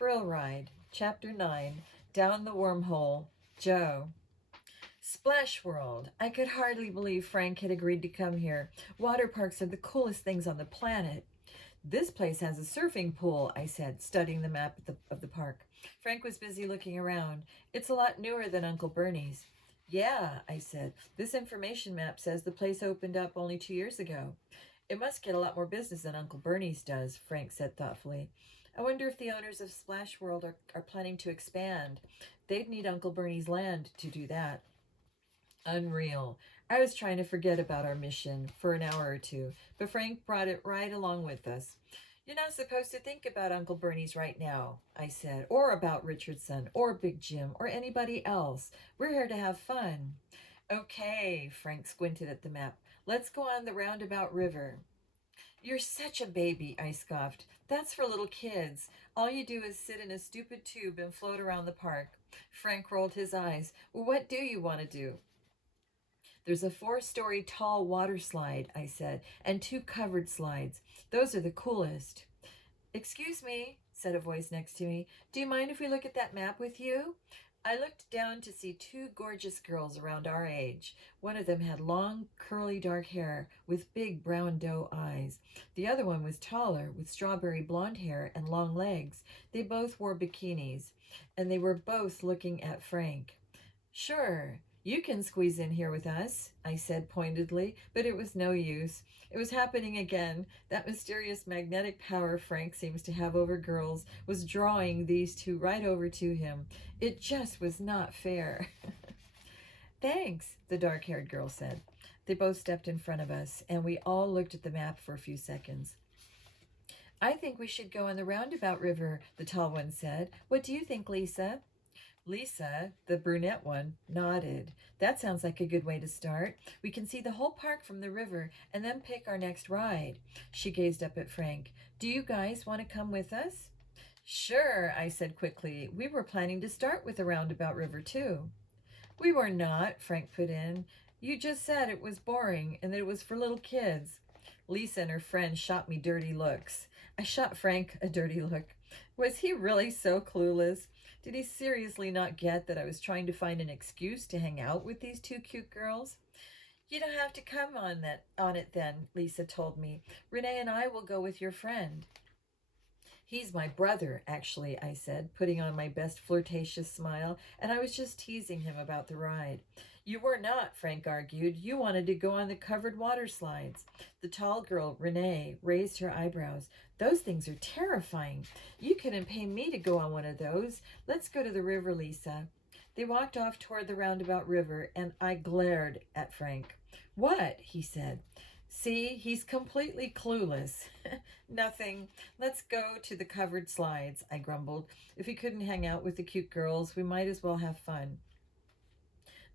Thrill Ride, Chapter 9, Down the Wormhole, Joe. Splash World. I could hardly believe Frank had agreed to come here. Water parks are the coolest things on the planet. This place has a surfing pool, I said, studying the map of the park. Frank was busy looking around. It's a lot newer than Uncle Bernie's. Yeah, I said. This information map says the place opened up only 2 years ago. It must get a lot more business than Uncle Bernie's does, Frank said thoughtfully. I wonder if the owners of Splash World are planning to expand. They'd need Uncle Bernie's land to do that. Unreal. I was trying to forget about our mission for an hour or two, but Frank brought it right along with us. You're not supposed to think about Uncle Bernie's right now, I said, or about Richardson, or Big Jim, or anybody else. We're here to have fun. Okay, Frank squinted at the map. Let's go on the Roundabout River. You're such a baby, I scoffed. That's for little kids. All you do is sit in a stupid tube and float around the park. Frank rolled his eyes. Well, what do you want to do? There's a 4-story tall water slide, I said, and 2 covered slides. Those are the coolest. Excuse me, said a voice next to me. Do you mind if we look at that map with you? I looked down to see 2 gorgeous girls around our age. One of them had long, curly dark hair with big brown doe eyes. The other one was taller, with strawberry blonde hair and long legs. They both wore bikinis, and they were both looking at Frank. Sure, you can squeeze in here with us, I said pointedly, but it was no use. It was happening again. That mysterious magnetic power Frank seems to have over girls was drawing these 2 right over to him. It just was not fair. Thanks, the dark-haired girl said. They both stepped in front of us, and we all looked at the map for a few seconds. I think we should go on the Roundabout River, the tall one said. What do you think, Lisa? Lisa, the brunette one, nodded. That sounds like a good way to start. We can see the whole park from the river and then pick our next ride. She gazed up at Frank. Do you guys want to come with us? Sure, I said quickly. We were planning to start with the Roundabout River, too. We were not, Frank put in. You just said it was boring and that it was for little kids. Lisa and her friend shot me dirty looks. I shot Frank a dirty look. Was he really so clueless? Did he seriously not get that I was trying to find an excuse to hang out with these 2 cute girls? You don't have to come on it then, Lisa told me. Renee and I will go with your friend. He's my brother, actually, I said, putting on my best flirtatious smile, and I was just teasing him about the ride. You were not, Frank argued. You wanted to go on the covered water slides. The tall girl, Renee, raised her eyebrows. Those things are terrifying. You couldn't pay me to go on one of those. Let's go to the river, Lisa. They walked off toward the Roundabout River, and I glared at Frank. What? He said. See, he's completely clueless. Nothing. Let's go to the covered slides, I grumbled. If we couldn't hang out with the cute girls, we might as well have fun.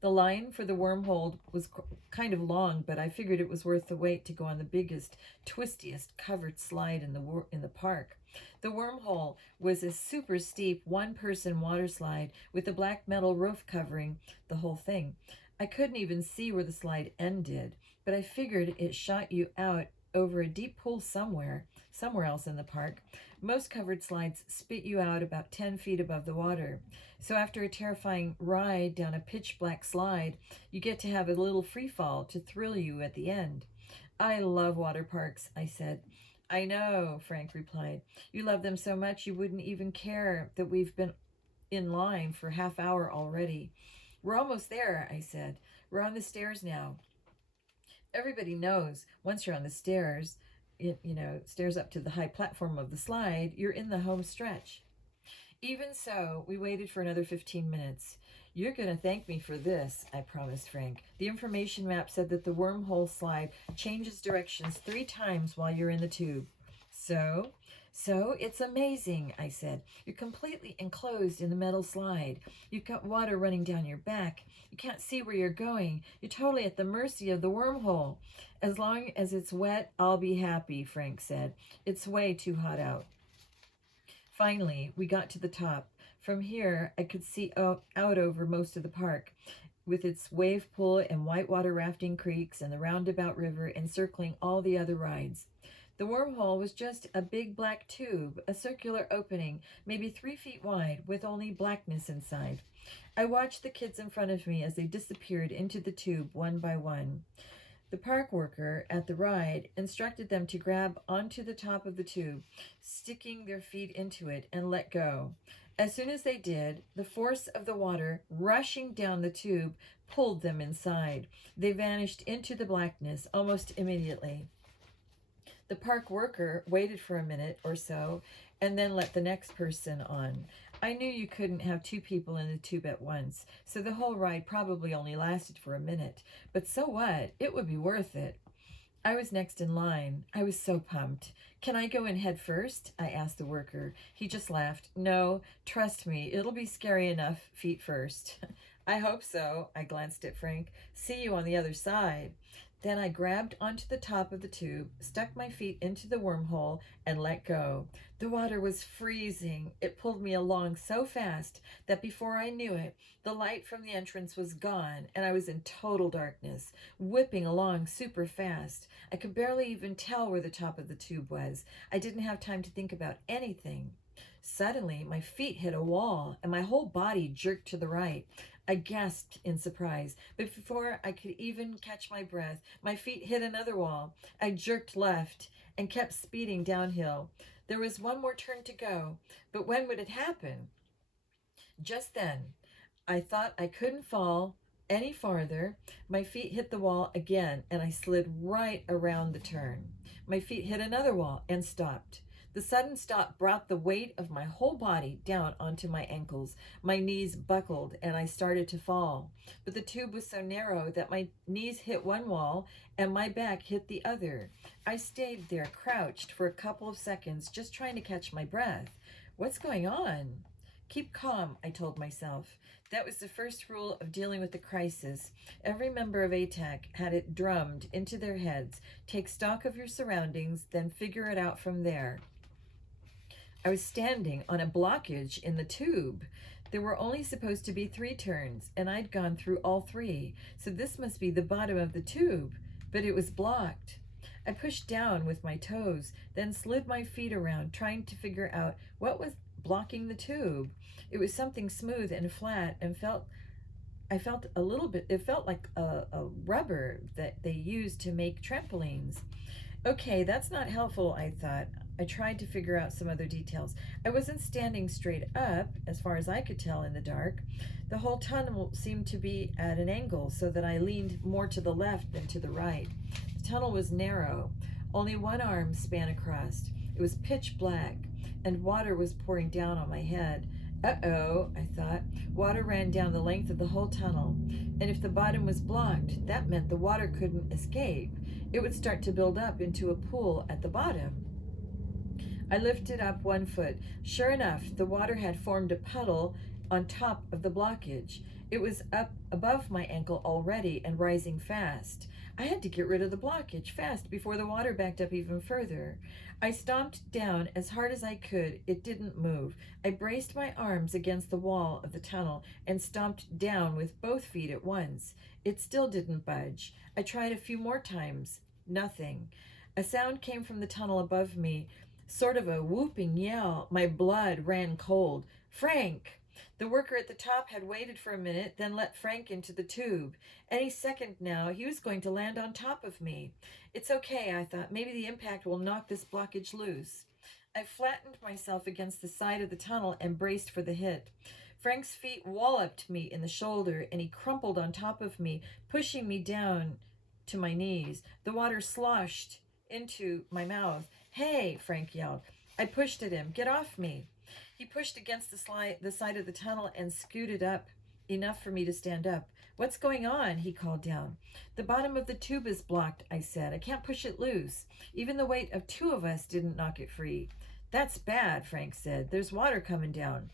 The line for the wormhole was kind of long, but I figured it was worth the wait to go on the biggest, twistiest covered slide in the park. The wormhole was a super steep one-person water slide with a black metal roof covering the whole thing. I couldn't even see where the slide ended, but I figured it shot you out over a deep pool somewhere else in the park. Most covered slides spit you out about 10 feet above the water. So after a terrifying ride down a pitch black slide, you get to have a little free fall to thrill you at the end. I love water parks, I said. I know, Frank replied. You love them so much you wouldn't even care that we've been in line for half hour already. We're almost there, I said. We're on the stairs now. Everybody knows once you're on the stairs, stairs up to the high platform of the slide, you're in the home stretch. Even so, we waited for another 15 minutes. You're going to thank me for this, I promised Frank. The information map said that the wormhole slide changes directions 3 times while you're in the tube. So it's amazing, I said. You're completely enclosed in the metal slide. You've got water running down your back. You can't see where you're going. You're totally at the mercy of the wormhole. As long as it's wet, I'll be happy, Frank said. It's way too hot out. Finally, we got to the top. From here, I could see out over most of the park, with its wave pool and whitewater rafting creeks and the Roundabout River encircling all the other rides. The wormhole was just a big black tube, a circular opening, maybe 3 feet wide, with only blackness inside. I watched the kids in front of me as they disappeared into the tube one by one. The park worker at the ride instructed them to grab onto the top of the tube, sticking their feet into it, and let go. As soon as they did, the force of the water rushing down the tube pulled them inside. They vanished into the blackness almost immediately. The park worker waited for a minute or so and then let the next person on. I knew you couldn't have two people in the tube at once, so the whole ride probably only lasted for a minute. But so what? It would be worth it. I was next in line. I was so pumped. Can I go in head first? I asked the worker. He just laughed. No, trust me, it'll be scary enough feet first. I hope so. I glanced at Frank. See you on the other side. Then I grabbed onto the top of the tube, stuck my feet into the wormhole, and let go. The water was freezing. It pulled me along so fast that before I knew it, the light from the entrance was gone, and I was in total darkness, whipping along super fast. I could barely even tell where the top of the tube was. I didn't have time to think about anything. Suddenly, my feet hit a wall, and my whole body jerked to the right. I gasped in surprise, but before I could even catch my breath, my feet hit another wall. I jerked left and kept speeding downhill. There was one more turn to go, but when would it happen? Just then, I thought I couldn't fall any farther. My feet hit the wall again, and I slid right around the turn. My feet hit another wall and stopped. The sudden stop brought the weight of my whole body down onto my ankles. My knees buckled, and I started to fall. But the tube was so narrow that my knees hit one wall and my back hit the other. I stayed there, crouched for a couple of seconds, just trying to catch my breath. What's going on? Keep calm, I told myself. That was the first rule of dealing with the crisis. Every member of ATAC had it drummed into their heads. Take stock of your surroundings, then figure it out from there. I was standing on a blockage in the tube. There were only supposed to be 3 turns, and I'd gone through all 3, so this must be the bottom of the tube, but it was blocked. I pushed down with my toes, then slid my feet around, trying to figure out what was blocking the tube. It was something smooth and flat, and I felt a little bit, it felt like a rubber that they used to make trampolines. Okay, that's not helpful, I thought. I tried to figure out some other details. I wasn't standing straight up, as far as I could tell in the dark. The whole tunnel seemed to be at an angle, so that I leaned more to the left than to the right. The tunnel was narrow. Only one arm span across. It was pitch black, and water was pouring down on my head. Uh-oh, I thought. Water ran down the length of the whole tunnel, and if the bottom was blocked, that meant the water couldn't escape. It would start to build up into a pool at the bottom. I lifted up one foot. Sure enough, the water had formed a puddle on top of the blockage. It was up above my ankle already and rising fast. I had to get rid of the blockage fast before the water backed up even further. I stomped down as hard as I could. It didn't move. I braced my arms against the wall of the tunnel and stomped down with both feet at once. It still didn't budge. I tried a few more times. Nothing. A sound came from the tunnel above me, sort of a whooping yell. My blood ran cold. Frank! The worker at the top had waited for a minute, then let Frank into the tube. Any second now, he was going to land on top of me. It's okay, I thought. Maybe the impact will knock this blockage loose. I flattened myself against the side of the tunnel and braced for the hit. Frank's feet walloped me in the shoulder, and he crumpled on top of me, pushing me down to my knees. The water sloshed into my mouth. Hey, Frank yelled. I pushed at him. Get off me. He pushed against the side of the tunnel and scooted up enough for me to stand up. What's going on? He called down. The bottom of the tube is blocked, I said. I can't push it loose. Even the weight of 2 of us didn't knock it free. That's bad, Frank said. There's water coming down.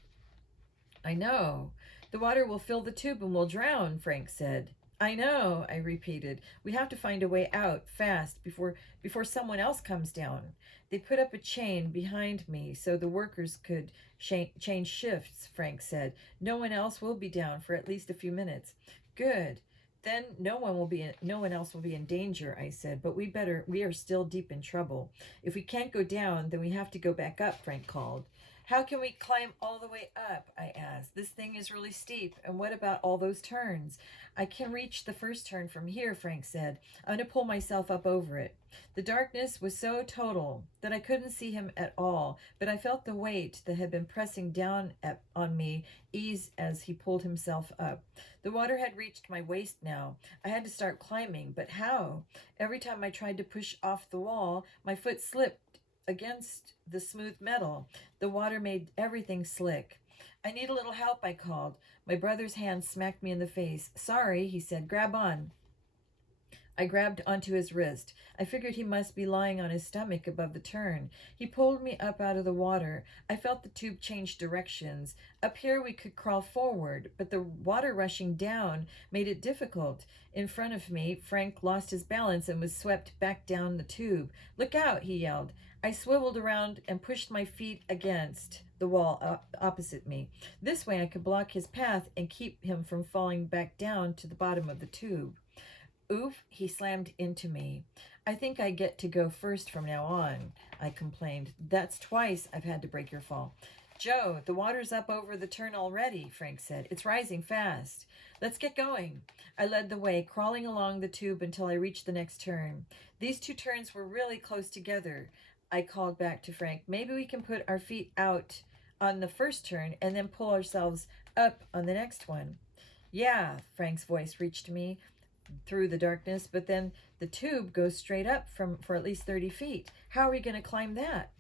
I know. The water will fill the tube and we'll drown, Frank said. I know, I repeated. We have to find a way out fast before someone else comes down. They put up a chain behind me so the workers could change shifts, Frank said. No one else will be down for at least a few minutes. Good. Then no one else will be in danger, I said, but we are still deep in trouble. If we can't go down, then we have to go back up, Frank called. How can we climb all the way up? I asked. This thing is really steep, and what about all those turns? I can reach the first turn from here, Frank said. I'm going to pull myself up over it. The darkness was so total that I couldn't see him at all, but I felt the weight that had been pressing down on me ease as he pulled himself up. The water had reached my waist now. I had to start climbing, but how? Every time I tried to push off the wall, my foot slipped against the smooth metal. The water made everything slick. I need a little help, I called. My brother's hand smacked me in the face. Sorry, he said. Grab on. I grabbed onto his wrist. I figured he must be lying on his stomach above the turn. He pulled me up out of the water. I felt the tube change directions. Up here we could crawl forward, but the water rushing down made it difficult. In front of me, Frank lost his balance and was swept back down the tube. Look out, he yelled. I swiveled around and pushed my feet against the wall opposite me. This way I could block his path and keep him from falling back down to the bottom of the tube. Oof, he slammed into me. I think I get to go first from now on, I complained. That's twice I've had to break your fall. Joe, the water's up over the turn already, Frank said. It's rising fast. Let's get going. I led the way, crawling along the tube until I reached the next turn. These two turns were really close together. I called back to Frank. Maybe we can put our feet out on the first turn and then pull ourselves up on the next one. Yeah, Frank's voice reached me through the darkness, but then the tube goes straight up for at least 30 feet. How are we going to climb that?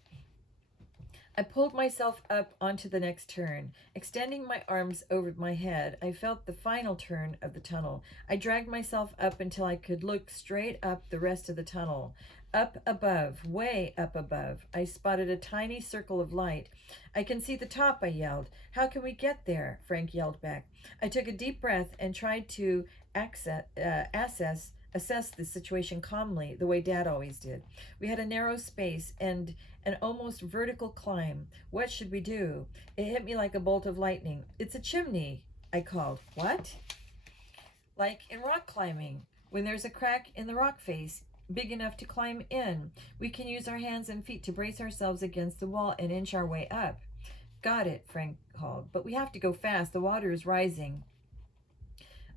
I pulled myself up onto the next turn. Extending my arms over my head, I felt the final turn of the tunnel. I dragged myself up until I could look straight up the rest of the tunnel. Up above, way up above, I spotted a tiny circle of light. I can see the top, I yelled. How can we get there? Frank yelled back. I took a deep breath and tried to assess the situation calmly, the way Dad always did. We had a narrow space and an almost vertical climb. What should we do? It hit me like a bolt of lightning. It's a chimney, I called. What? Like in rock climbing, when there's a crack in the rock face big enough to climb in, we can use our hands and feet to brace ourselves against the wall and inch our way up. Got it, Frank called, but we have to go fast. The water is rising.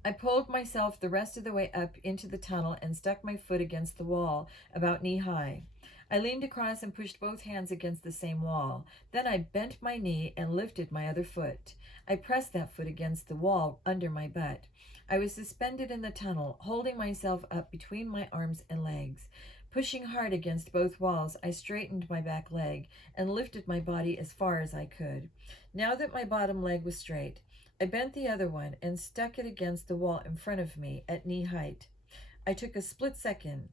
I pulled myself the rest of the way up into the tunnel and stuck my foot against the wall, about knee-high. I leaned across and pushed both hands against the same wall. Then I bent my knee and lifted my other foot. I pressed that foot against the wall under my butt. I was suspended in the tunnel, holding myself up between my arms and legs. Pushing hard against both walls, I straightened my back leg and lifted my body as far as I could. Now that my bottom leg was straight, I bent the other one and stuck it against the wall in front of me at knee height. I took a split second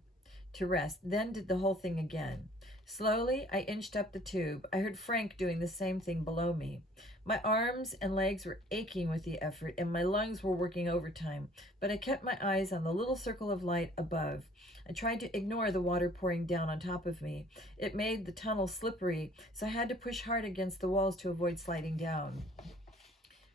to rest, then did the whole thing again. Slowly, I inched up the tube. I heard Frank doing the same thing below me. My arms and legs were aching with the effort, and my lungs were working overtime, but I kept my eyes on the little circle of light above. I tried to ignore the water pouring down on top of me. It made the tunnel slippery, so I had to push hard against the walls to avoid sliding down.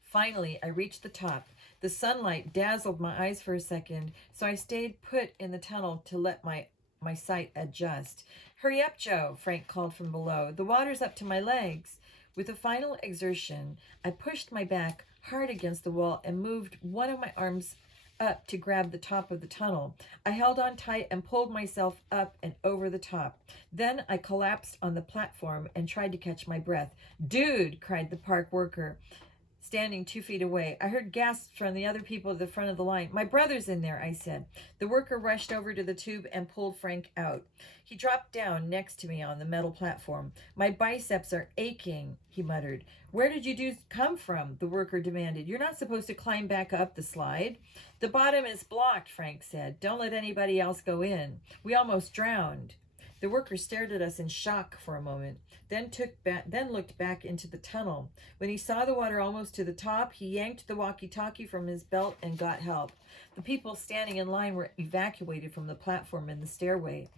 Finally, I reached the top. The sunlight dazzled my eyes for a second, so I stayed put in the tunnel to let my sight adjust. Hurry up, Joe, Frank called from below. The water's up to my legs. With a final exertion, I pushed my back hard against the wall and moved one of my arms up to grab the top of the tunnel. I held on tight and pulled myself up and over the top. Then I collapsed on the platform and tried to catch my breath. Dude, cried the park worker, standing 2 feet away. I heard gasps from the other people at the front of the line. My brother's in there, I said. The worker rushed over to the tube and pulled Frank out. He dropped down next to me on the metal platform. My biceps are aching, he muttered. Where did you come from? The worker demanded. You're not supposed to climb back up the slide. The bottom is blocked, Frank said. Don't let anybody else go in. We almost drowned. The worker stared at us in shock for a moment, then looked back into the tunnel. When he saw the water almost to the top, he yanked the walkie-talkie from his belt and got help. The people standing in line were evacuated from the platform and the stairway.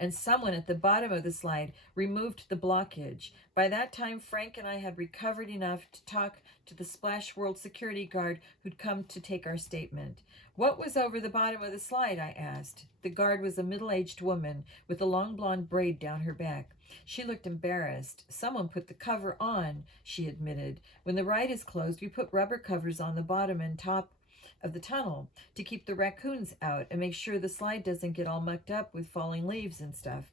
and someone at the bottom of the slide removed the blockage. By that time, Frank and I had recovered enough to talk to the Splash World security guard who'd come to take our statement. What was over the bottom of the slide? I asked. The guard was a middle-aged woman with a long blonde braid down her back. She looked embarrassed. Someone put the cover on, she admitted. When the ride is closed, we put rubber covers on the bottom and top of the tunnel to keep the raccoons out and make sure the slide doesn't get all mucked up with falling leaves and stuff.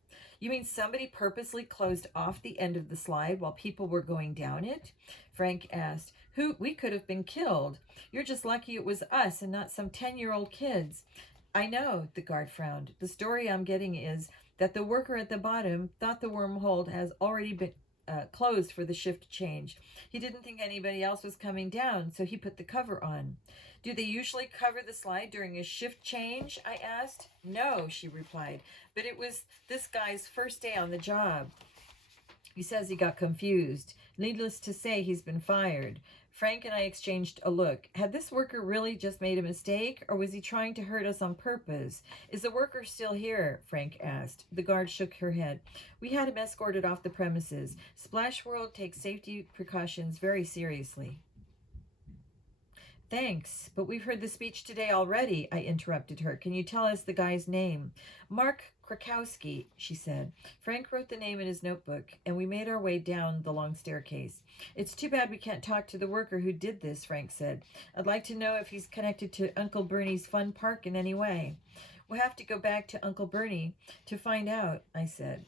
You mean somebody purposely closed off the end of the slide while people were going down it? Frank asked. We could have been killed. You're just lucky it was us and not some 10-year-old kids. I know, the guard frowned. The story I'm getting is that the worker at the bottom thought the wormhole has already been closed for the shift change. He didn't think anybody else was coming down, so he put the cover on. Do they usually cover the slide during a shift change? I asked. No, she replied, but it was this guy's first day on the job. He says he got confused. Needless to say, he's been fired. Frank and I exchanged a look. Had this worker really just made a mistake, or was he trying to hurt us on purpose? Is the worker still here? Frank asked. The guard shook her head. We had him escorted off the premises. Splash World takes safety precautions very seriously. Thanks, but we've heard the speech today already, I interrupted her. Can you tell us the guy's name? Mark Krakowski, she said. Frank wrote the name in his notebook, and we made our way down the long staircase. It's too bad we can't talk to the worker who did this, Frank said. I'd like to know if he's connected to Uncle Bernie's fun park in any way. We'll have to go back to Uncle Bernie to find out, I said.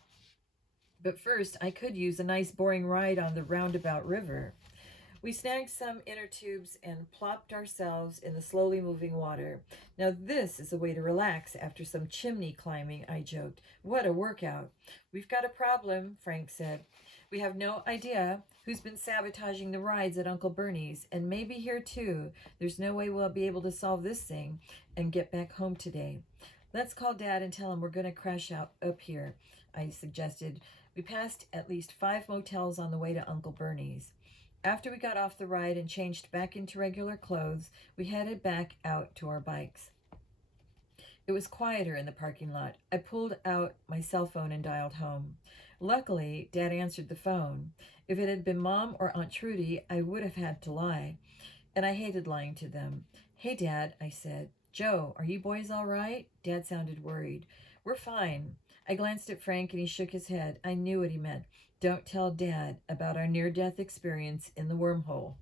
But first, I could use a nice boring ride on the roundabout river. We snagged some inner tubes and plopped ourselves in the slowly moving water. Now this is a way to relax after some chimney climbing, I joked. What a workout. We've got a problem, Frank said. We have no idea who's been sabotaging the rides at Uncle Bernie's, and maybe here too. There's no way we'll be able to solve this thing and get back home today. Let's call Dad and tell him we're going to crash out up here, I suggested. We passed at least 5 motels on the way to Uncle Bernie's. After we got off the ride and changed back into regular clothes, we headed back out to our bikes. It was quieter in the parking lot. I pulled out my cell phone and dialed home. Luckily, Dad answered the phone. If it had been Mom or Aunt Trudy, I would have had to lie. And I hated lying to them. Hey, Dad, I said. Joe, are you boys all right? Dad sounded worried. We're fine. I glanced at Frank and he shook his head. I knew what he meant. Don't tell Dad about our near-death experience in the wormhole.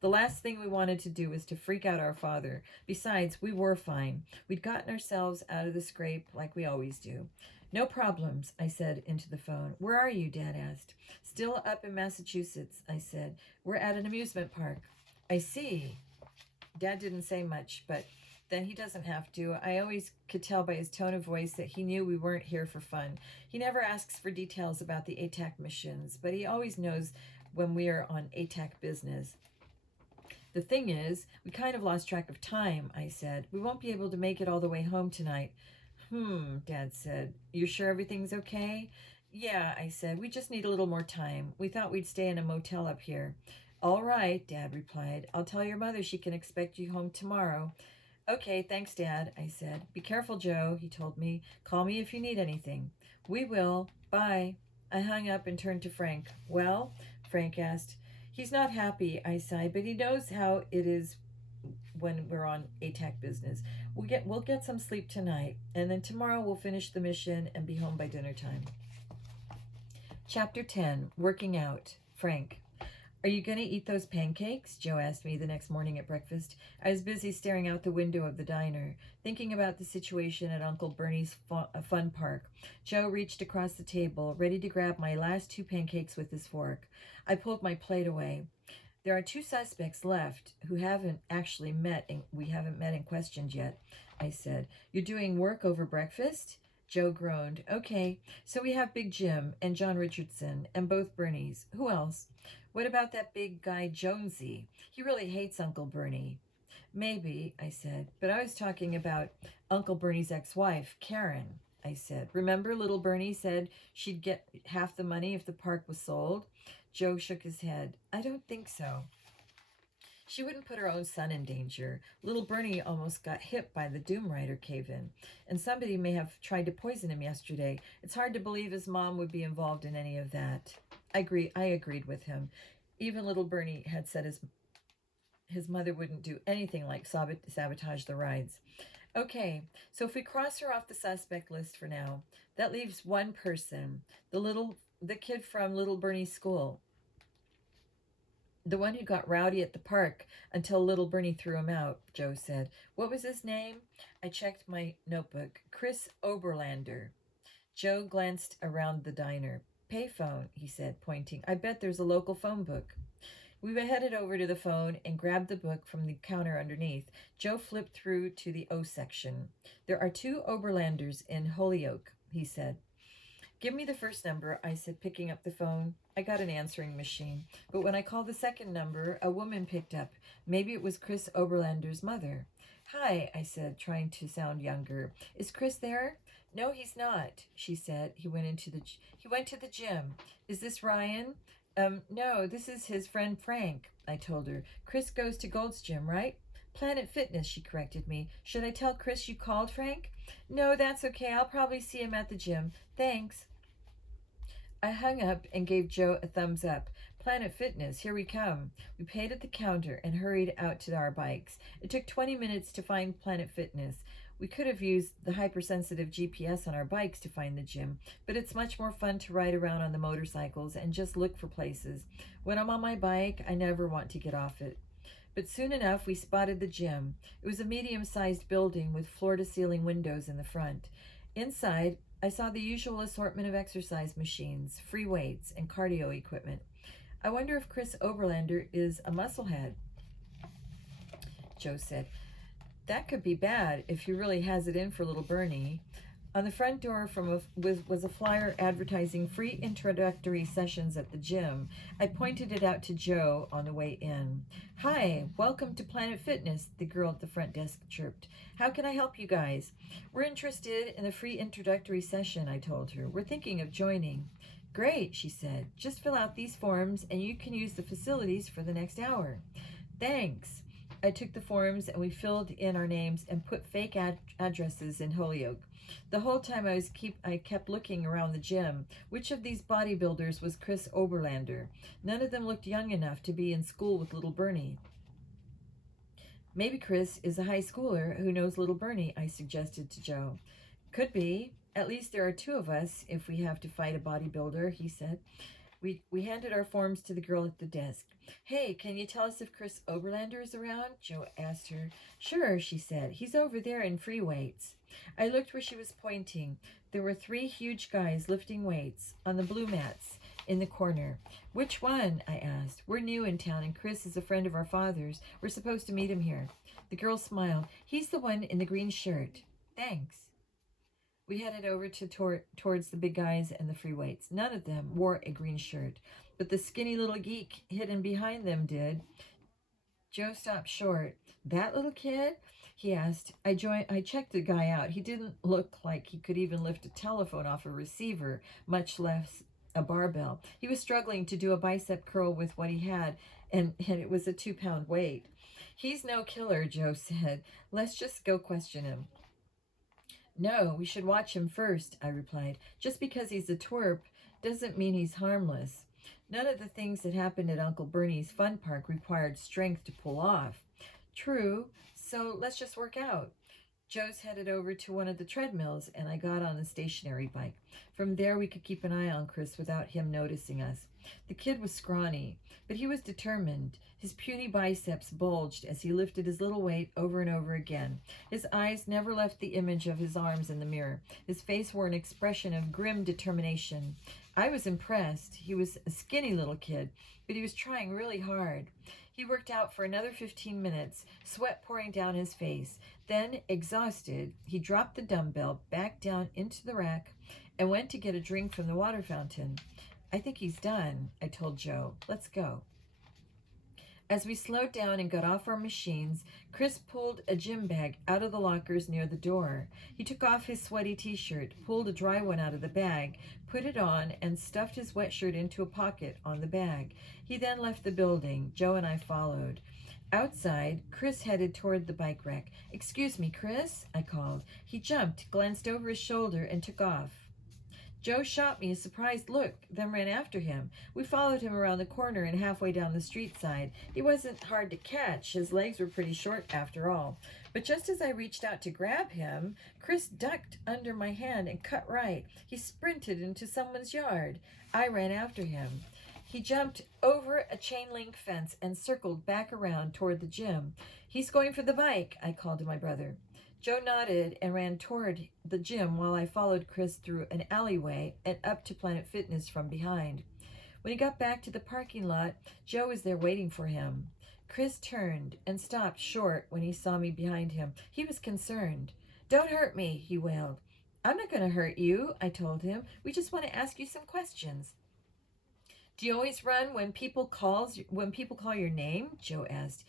The last thing we wanted to do was to freak out our father. Besides, we were fine. We'd gotten ourselves out of the scrape like we always do. No problems, I said into the phone. Where are you, Dad asked. Still up in Massachusetts, I said. We're at an amusement park. I see. Dad didn't say much, but then he doesn't have to. I always could tell by his tone of voice that he knew we weren't here for fun. He never asks for details about the ATAC missions, but he always knows when we are on ATAC business. The thing is, we kind of lost track of time, I said. We won't be able to make it all the way home tonight. Dad said. You sure everything's okay? Yeah, I said. We just need a little more time. We thought we'd stay in a motel up here. All right, Dad replied. I'll tell your mother she can expect you home tomorrow. Okay, thanks, Dad, I said. Be careful, Joe, he told me. Call me if you need anything. We will. Bye. I hung up and turned to Frank. Well, Frank asked. He's not happy, I sighed, but he knows how it is when we're on ATAC business. We'll get some sleep tonight, and then tomorrow we'll finish the mission and be home by dinner time. Chapter 10, Working Out. Frank. Are you going to eat those pancakes? Joe asked me the next morning at breakfast. I was busy staring out the window of the diner, thinking about the situation at Uncle Bernie's fun park. Joe reached across the table, ready to grab my last 2 pancakes with his fork. I pulled my plate away. There are 2 suspects left who we haven't met and questioned yet, I said. You're doing work over breakfast? Joe groaned. Okay, so we have Big Jim and John Richardson and both Bernies. Who else? What about that big guy Jonesy? He really hates Uncle Bernie. Maybe, I said, but I was talking about Uncle Bernie's ex-wife, Karen, I said. Remember little Bernie said she'd get half the money if the park was sold? Joe shook his head. I don't think so. She wouldn't put her own son in danger. Little Bernie almost got hit by the Doom Rider cave-in, and somebody may have tried to poison him yesterday. It's hard to believe his mom would be involved in any of that. I agreed with him. Even little Bernie had said his mother wouldn't do anything like sabotage the rides. Okay, so if we cross her off the suspect list for now, that leaves one person, the kid from little Bernie's school. The one who got rowdy at the park until little Bernie threw him out, Joe said. What was his name? I checked my notebook. Chris Oberlander. Joe glanced around the diner. Payphone, he said, pointing. I bet there's a local phone book. We headed over to the phone and grabbed the book from the counter underneath. Joe flipped through to the O section. There are 2 Oberlanders in Holyoke, he said. Give me the first number, I said, picking up the phone. I got an answering machine. But when I called the second number, a woman picked up. Maybe it was Chris Oberlander's mother. Hi, I said, trying to sound younger. Is Chris there? No, he's not, she said. He went to the gym. Is this Ryan? No, this is his friend Frank, I told her. Chris goes to Gold's Gym, right? Planet Fitness, she corrected me. Should I tell Chris you called, Frank? No, that's okay. I'll probably see him at the gym. Thanks. I hung up and gave Joe a thumbs up. Planet Fitness, here we come. We paid at the counter and hurried out to our bikes. It took 20 minutes to find Planet Fitness. We could have used the hypersensitive GPS on our bikes to find the gym, but it's much more fun to ride around on the motorcycles and just look for places. When I'm on my bike, I never want to get off it. But soon enough, we spotted the gym. It was a medium-sized building with floor-to-ceiling windows in the front. Inside, I saw the usual assortment of exercise machines, free weights, and cardio equipment. I wonder if Chris Oberlander is a musclehead, Joe said. That could be bad if he really has it in for little Bernie. On the front door was a flyer advertising free introductory sessions at the gym. I pointed it out to Joe on the way in. Hi, welcome to Planet Fitness, the girl at the front desk chirped. How can I help you guys? We're interested in a free introductory session, I told her. We're thinking of joining. Great, she said. Just fill out these forms and you can use the facilities for the next hour. Thanks. I took the forms and we filled in our names and put fake addresses in Holyoke. The whole time I kept looking around the gym. Which of these bodybuilders was Chris Oberlander? None of them looked young enough to be in school with little Bernie. Maybe Chris is a high schooler who knows little Bernie, I suggested to Joe. Could be. At least there are 2 of us if we have to fight a bodybuilder, he said. We handed our forms to the girl at the desk. Hey, can you tell us if Chris Oberlander is around? Joe asked her. Sure, she said. He's over there in free weights. I looked where she was pointing. There were 3 huge guys lifting weights on the blue mats in the corner. Which one? I asked. We're new in town and Chris is a friend of our father's. We're supposed to meet him here. The girl smiled. He's the one in the green shirt. Thanks. We headed over towards the big guys and the free weights. None of them wore a green shirt, but the skinny little geek hidden behind them did. Joe stopped short. That little kid? He asked. I checked the guy out. He didn't look like he could even lift a telephone off a receiver, much less a barbell. He was struggling to do a bicep curl with what he had, and it was a 2-pound weight. He's no killer, Joe said. Let's just go question him. No, we should watch him first, I replied. Just because he's a twerp doesn't mean he's harmless. None of the things that happened at Uncle Bernie's fun park required strength to pull off. True, so let's just work out. Joe's headed over to one of the treadmills, and I got on a stationary bike. From there, we could keep an eye on Chris without him noticing us. The kid was scrawny, but he was determined. His puny biceps bulged as he lifted his little weight over and over again. His eyes never left the image of his arms in the mirror. His face wore an expression of grim determination. I was impressed. He was a skinny little kid, but he was trying really hard. He worked out for another 15 minutes, sweat pouring down his face. Then, exhausted, he dropped the dumbbell back down into the rack and went to get a drink from the water fountain. I think he's done, I told Joe. Let's go. As we slowed down and got off our machines, Chris pulled a gym bag out of the lockers near the door. He took off his sweaty t-shirt, pulled a dry one out of the bag, put it on, and stuffed his wet shirt into a pocket on the bag. He then left the building. Joe and I followed. Outside, Chris headed toward the bike rack. "Excuse me, Chris," I called. He jumped, glanced over his shoulder, and took off. Joe shot me a surprised look, then ran after him. We followed him around the corner and halfway down the street side. He wasn't hard to catch. His legs were pretty short after all. But just as I reached out to grab him, Chris ducked under my hand and cut right. He sprinted into someone's yard. I ran after him. He jumped over a chain link fence and circled back around toward the gym. "He's going for the bike," I called to my brother. Joe nodded and ran toward the gym while I followed Chris through an alleyway and up to Planet Fitness from behind. When he got back to the parking lot, Joe was there waiting for him. Chris turned and stopped short when he saw me behind him. He was concerned. "Don't hurt me," he wailed. "I'm not going to hurt you," I told him. "We just want to ask you some questions." "Do you always run when people call your name?" Joe asked.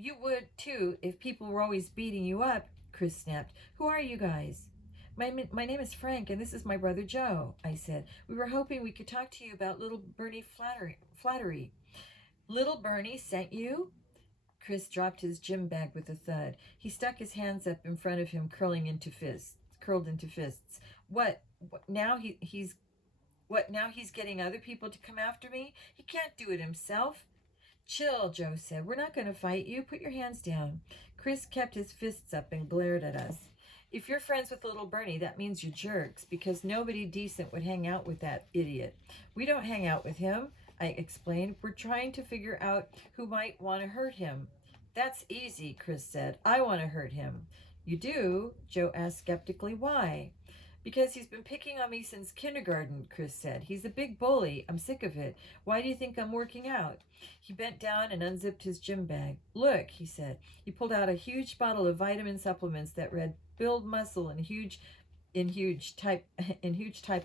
You would too if people were always beating you up," Chris snapped. "Who are you guys?" My name is Frank, and this is my brother Joe," I said. "We were hoping we could talk to you about little Bernie Flattery." "Little Bernie sent you?" Chris dropped his gym bag with a thud. He stuck his hands up in front of him, curled into fists. What now now he's getting other people to come after me? He can't do it himself." "Chill," Joe said. "We're not going to fight you. Put your hands down." Chris kept his fists up and glared at us. "If you're friends with little Bernie, that means you're jerks, because nobody decent would hang out with that idiot." "We don't hang out with him," I explained. "We're trying to figure out who might want to hurt him." "That's easy," Chris said. "I want to hurt him." "You do?" Joe asked skeptically. "Why?" "Because he's been picking on me since kindergarten," Chris said. "He's a big bully. I'm sick of it. Why do you think I'm working out?" He bent down and unzipped his gym bag. "Look," he said. He pulled out a huge bottle of vitamin supplements that read "Build Muscle" in huge type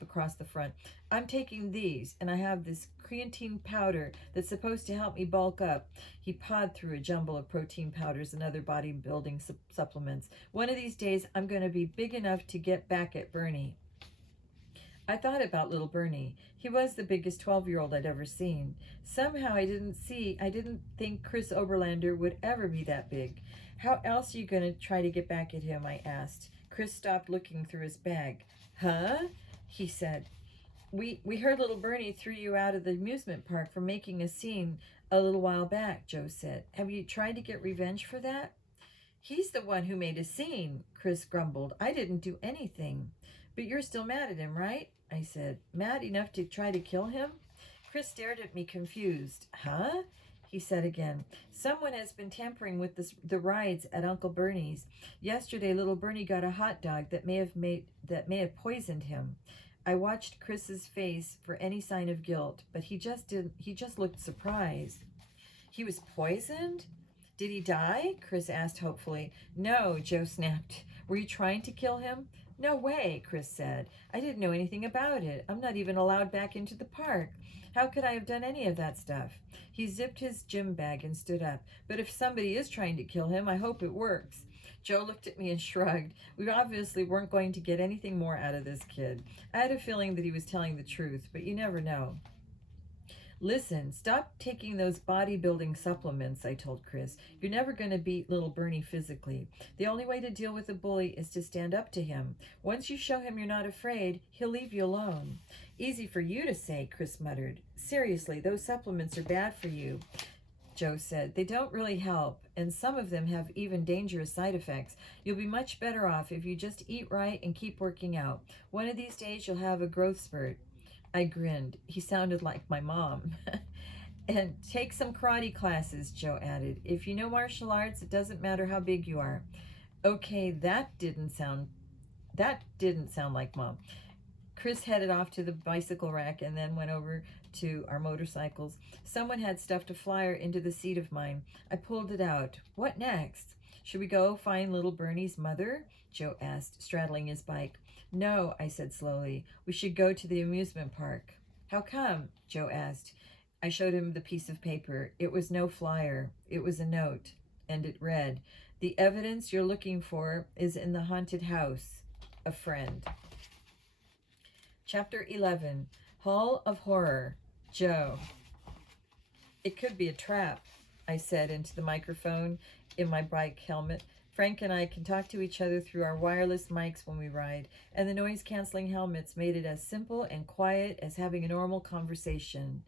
across the front. "I'm taking these, and I have this creatine powder that's supposed to help me bulk up." He pawed through a jumble of protein powders and other bodybuilding supplements. "One of these days, I'm going to be big enough to get back at Bernie." I thought about little Bernie. He was the biggest 12-year-old I'd ever seen. Somehow I didn't think Chris Oberlander would ever be that big. "How else are you going to try to get back at him?" I asked. Chris stopped looking through his bag. "Huh?" he said. We heard little Bernie threw you out of the amusement park for making a scene a little while back," Joe said. "Have you tried to get revenge for that?" "He's the one who made a scene," Chris grumbled. "I didn't do anything." "But you're still mad at him, right?" I said. "Mad enough to try to kill him?" Chris stared at me confused. "Huh?" he said again. "Someone has been tampering with the rides at Uncle Bernie's. Yesterday, little Bernie got a hot dog that may have poisoned him." I watched Chris's face for any sign of guilt, but he just looked surprised. "He was poisoned? Did he die?" Chris asked hopefully. "No," Joe snapped. "Were you trying to kill him?" "No way," Chris said. "I didn't know anything about it. I'm not even allowed back into the park. How could I have done any of that stuff?" He zipped his gym bag and stood up. "But if somebody is trying to kill him, I hope it works." Joe looked at me and shrugged. We obviously weren't going to get anything more out of this kid. I had a feeling that he was telling the truth, but you never know. "Listen, stop taking those bodybuilding supplements," I told Chris. "You're never going to beat little Bernie physically. The only way to deal with a bully is to stand up to him. Once you show him you're not afraid, he'll leave you alone." "Easy for you to say," Chris muttered. "Seriously, those supplements are bad for you," Joe said. "They don't really help, and some of them have even dangerous side effects. You'll be much better off if you just eat right and keep working out. One of these days you'll have a growth spurt." I grinned. He sounded like my mom. "And take some karate classes," Joe added. "If you know martial arts, it doesn't matter how big you are." Okay, that didn't sound like Mom. Chris headed off to the bicycle rack and then went over to our motorcycles. Someone had stuffed a flyer into the seat of mine. I pulled it out. "What next?" "Should we go find little Bernie's mother?" Joe asked, straddling his bike. "No," I said slowly. "We should go to the amusement park." "How come?" Joe asked. I showed him the piece of paper. It was no flyer. It was a note, and it read, "The evidence you're looking for is in the haunted house. A friend." Chapter 11. Hall of Horror. Joe. It could be a trap. I said into the microphone in my bike helmet. Frank and I can talk to each other through our wireless mics when we ride, and the noise-canceling helmets made it as simple and quiet as having a normal conversation.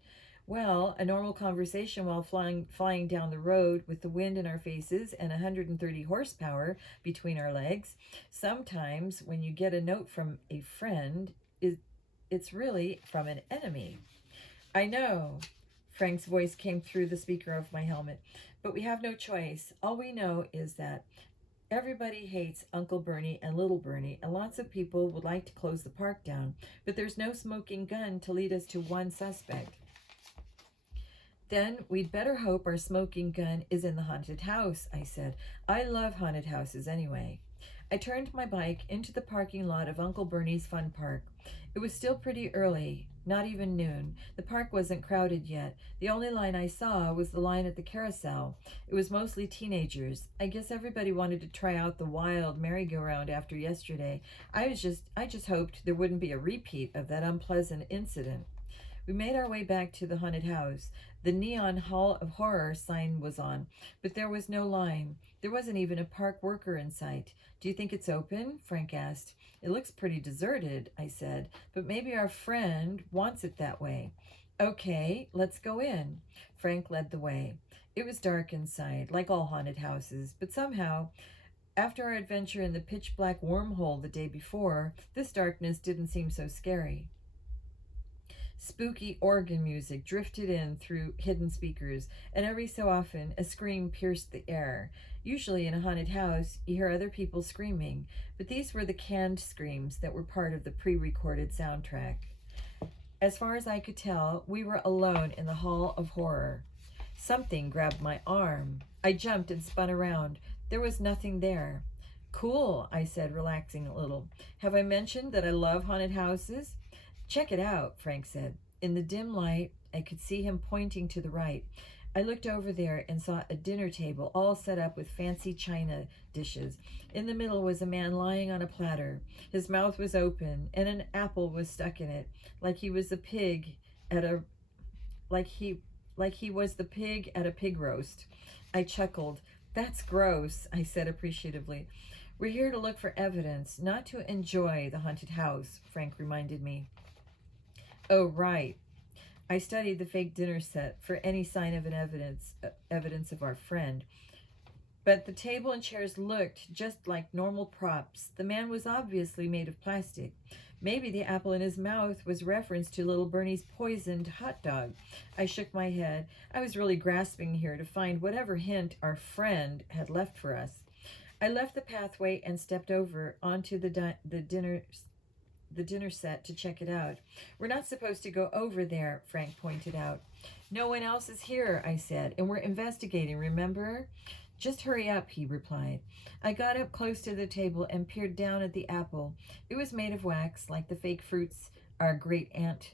Well, a normal conversation while flying down the road with the wind in our faces and 130 horsepower between our legs. Sometimes when you get a note from a friend, it's really from an enemy. I know, Frank's voice came through the speaker of my helmet, but we have no choice. All we know is that everybody hates Uncle Bernie and Little Bernie, and lots of people would like to close the park down, but there's no smoking gun to lead us to one suspect. Then we'd better hope our smoking gun is in the haunted house, I said. I love haunted houses anyway. I turned my bike into the parking lot of Uncle Bernie's fun park. It was still pretty early, not even noon. The park wasn't crowded yet. The only line I saw was the line at the carousel. It was mostly teenagers. I guess everybody wanted to try out the wild merry-go-round after yesterday. I just hoped there wouldn't be a repeat of that unpleasant incident. We made our way back to the haunted house. The neon Hall of Horror sign was on, but there was no line. There wasn't even a park worker in sight. Do you think it's open? Frank asked. It looks pretty deserted, I said, but maybe our friend wants it that way. Okay, let's go in. Frank led the way. It was dark inside, like all haunted houses, but somehow, after our adventure in the pitch-black wormhole the day before, this darkness didn't seem so scary. Spooky organ music drifted in through hidden speakers, and every so often a scream pierced the air. Usually in a haunted house, you hear other people screaming, but these were the canned screams that were part of the pre-recorded soundtrack. As far as I could tell, we were alone in the Hall of Horror. Something grabbed my arm. I jumped and spun around. There was nothing there. Cool, I said, relaxing a little. Have I mentioned that I love haunted houses? Check it out, Frank said. In the dim light, I could see him pointing to the right. I looked over there and saw a dinner table all set up with fancy china dishes. In the middle was a man lying on a platter. His mouth was open and an apple was stuck in it, like he was the pig at a pig roast. I chuckled. That's gross, I said appreciatively. We're here to look for evidence, not to enjoy the haunted house, Frank reminded me. Oh, right. I studied the fake dinner set for any sign of evidence of our friend. But the table and chairs looked just like normal props. The man was obviously made of plastic. Maybe the apple in his mouth was reference to little Bernie's poisoned hot dog. I shook my head. I was really grasping here to find whatever hint our friend had left for us. I left the pathway and stepped over onto the dinner set to check it out. We're not supposed to go over there, Frank pointed out. No one else is here, I said, and we're investigating, remember? Just hurry up, he replied. I got up close to the table and peered down at the apple. It was made of wax, like the fake fruits our great Aunt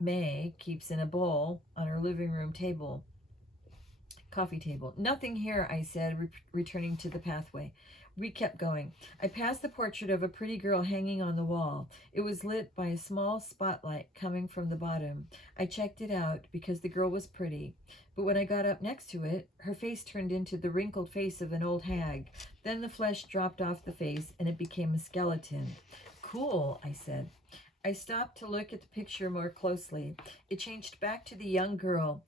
May keeps in a bowl on her living room coffee table. Nothing here, I said, returning to the pathway. We kept going. I passed the portrait of a pretty girl hanging on the wall. It was lit by a small spotlight coming from the bottom. I checked it out because the girl was pretty. But when I got up next to it, her face turned into the wrinkled face of an old hag. Then the flesh dropped off the face and it became a skeleton. Cool, I said. I stopped to look at the picture more closely. It changed back to the young girl,